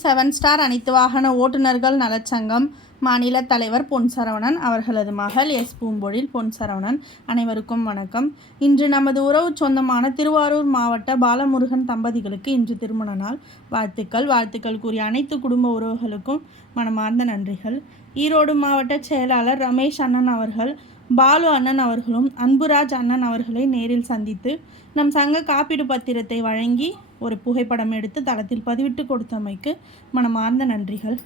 7 star அனைத்து வாகன ஓட்டுநர்கள் நலச்சங்கம் மாநில தலைவர் பொன் சரவணன் அவர்களது மகள் எஸ் பூம்பொழில் பொன் சரவணன். அனைவருக்கும் வணக்கம். இன்று நமது உறவு சொந்தமான திருவாரூர் மாவட்ட பாலமுருகன் தம்பதிகளுக்கு இன்று திருமண நாள். வாழ்த்துக்கள் கூறிய அனைத்து குடும்ப உறவுகளுக்கும் மனமார்ந்த நன்றிகள். ஈரோடு மாவட்ட செயலாளர் ரமேஷ் அண்ணன் அவர்கள் பாலு அண்ணன் அவர்களும் அன்புராஜ் அண்ணன் அவர்களை நேரில் சந்தித்து நம் சங்க காப்பீடு பத்திரத்தை வழங்கி ஒரு புகைப்படம் எடுத்து தளத்தில் பதிவிட்டு கொடுத்தமைக்கு மனமார்ந்த நன்றிகள்.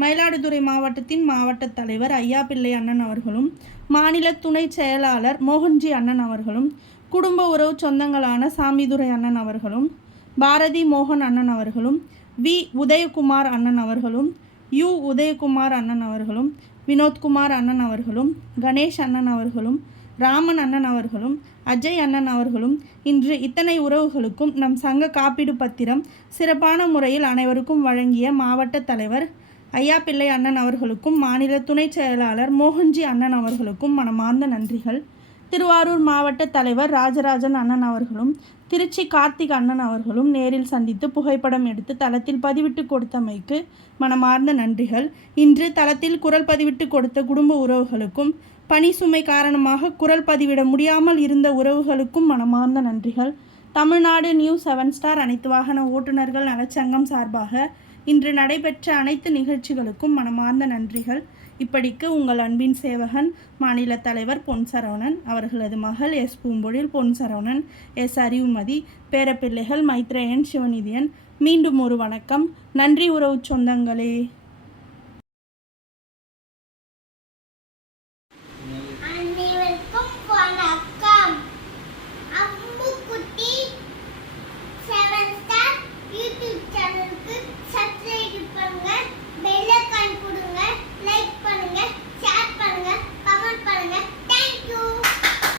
மயிலாடுதுறை மாவட்டத்தின் மாவட்ட தலைவர் ஐயாபிள்ளை அண்ணன் அவர்களும் மாநில துணை செயலாளர் மோகன்ஜி அண்ணன் அவர்களும் குடும்ப உறவு சொந்தங்களான சாமிதுரை அண்ணன் அவர்களும் பாரதி மோகன் அண்ணன் அவர்களும் வி உதயகுமார் அண்ணன் அவர்களும் யு உதயகுமார் அண்ணன் அவர்களும் வினோத்குமார் அண்ணன் அவர்களும் கணேஷ் அண்ணன் அவர்களும் ராமன் அண்ணன் அவர்களும் அஜய் அண்ணன் அவர்களும் இன்று இத்தனை உறவுகளுக்கும் நம் சங்க காப்பீடு பத்திரம் சிறப்பான முறையில் அனைவருக்கும் வழங்கிய மாவட்ட தலைவர் ஐயாபிள்ளை அண்ணன் அவர்களுக்கும் மாநில துணை செயலாளர் மோகன்ஜி அண்ணன் அவர்களுக்கும் மனமார்ந்த நன்றிகள். திருவாரூர் மாவட்ட தலைவர் ராஜராஜன் அண்ணன் அவர்களும் திருச்சி கார்த்திக் அண்ணன் அவர்களும் நேரில் சந்தித்து புகைப்படம் எடுத்து தளத்தில் பதிவிட்டு கொடுத்தமைக்கு மனமார்ந்த நன்றிகள். இன்று தளத்தில் குரல் பதிவிட்டு கொடுத்த குடும்ப உறவுகளுக்கும் பணி சுமை காரணமாக குரல் பதிவிட முடியாமல் இருந்த உறவுகளுக்கும் மனமார்ந்த நன்றிகள். தமிழ்நாடு நியூஸ் 7 ஸ்டார் அனைத்து வாகன ஓட்டுநர்கள் நலச்சங்கம் சார்பாக இன்று நடைபெற்ற அனைத்து நிகழ்ச்சிகளுக்கும் மனமார்ந்த நன்றிகள். இப்படிக்கு உங்கள் அன்பின் சேவகன் மாநில தலைவர் பொன் சரவணன், அவர்களது மகள் எஸ் பூம்பொழில் பொன் சரவணன், எஸ் அறிவுமதி, பேரப்பிள்ளைகள் மைத்ரேயன், சிவநிதியன். மீண்டும் ஒரு வணக்கம். நன்றி உறவு சொந்தங்களே.